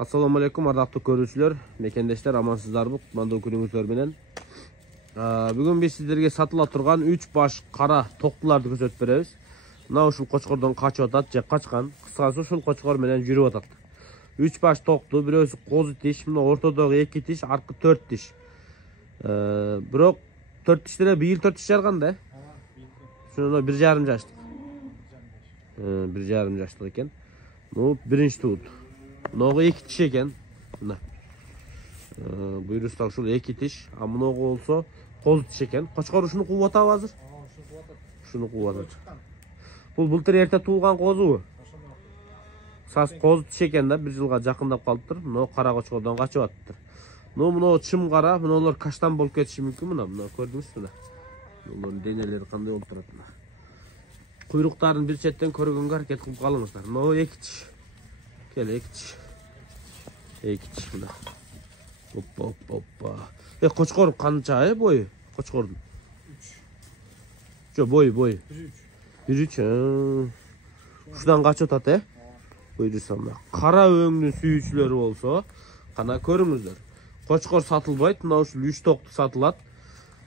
Assalamu alaikum ардактуу көрүүчүлөр, мекендештер, амансыздарбы? Кутмандуу күнүңүздөр менен. Бүгүн биз сиздерге сатыла турган 3 баш кара токтуларды көрсөтүп беребиз. Мына ушул кочкордон качып атат, же качкан. Кыскасы ушул кочкор менен жүрүп атат. 3 баш токту, бирөөсү козу тиш, мына ортодогу 2 тиш, аркы 4 тиш. Бирок 4 тиштер бийил 4 тиш жарган да. Шуну 1,5 жаштык. 1,5 жаштык экен. Ну, биринчи туут. Мынагы 2 тиш экен. Мына. Буйрустагы ушул 2 тиш, а мынагы болсо козу тиш экен. Кочкор ушуну кууп атабы азыр? Ушуну кууп атат. Бул былтыр эрте туулган козубу? Сас козу тиш экен да, 1 жылга жакындап калыптыр. Мына кара кочкордон качып атыптыр. Мына чым кара, мыналар каштан болуп кетиши мүмкүн. Мына көрдүңүзбү? Мына денелери кандай болуп турат мына. Куйруктарын бир четтен көргөнгө аракет кылып калыңыздар. Мына 2 тиш. Кел 2 тиш. 2 тиш мына. Оппа. Кочкор канча бою? Кочкордун? 3. Жо, бою. 1,3. Ушудан качып атат, Буйруса мына. Кара өңдүн сүйүүчүлөрү болсо, кана көрүңүздөр. Кочкор сатылбайт, мына ушул 3 токту сатылат.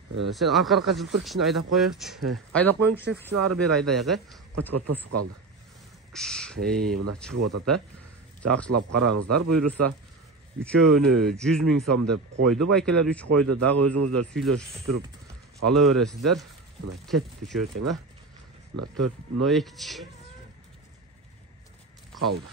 Сен арка жылып тур, кишини айдап коеюкчу. Айдап коюңчу, кишини ары бери айдайык, Кочкор тосуп калды. Мына чыгып атат, Жакшылап караңыздар, буйруса. Үчөөнү 100 000 сом деп койду, байкелер 3 койду. Дагы өзүңүздөр сүйлөшүп туруп ала бересиздер. Мына кетти үчөө тең, Мына 4, мына 2 тиш калды.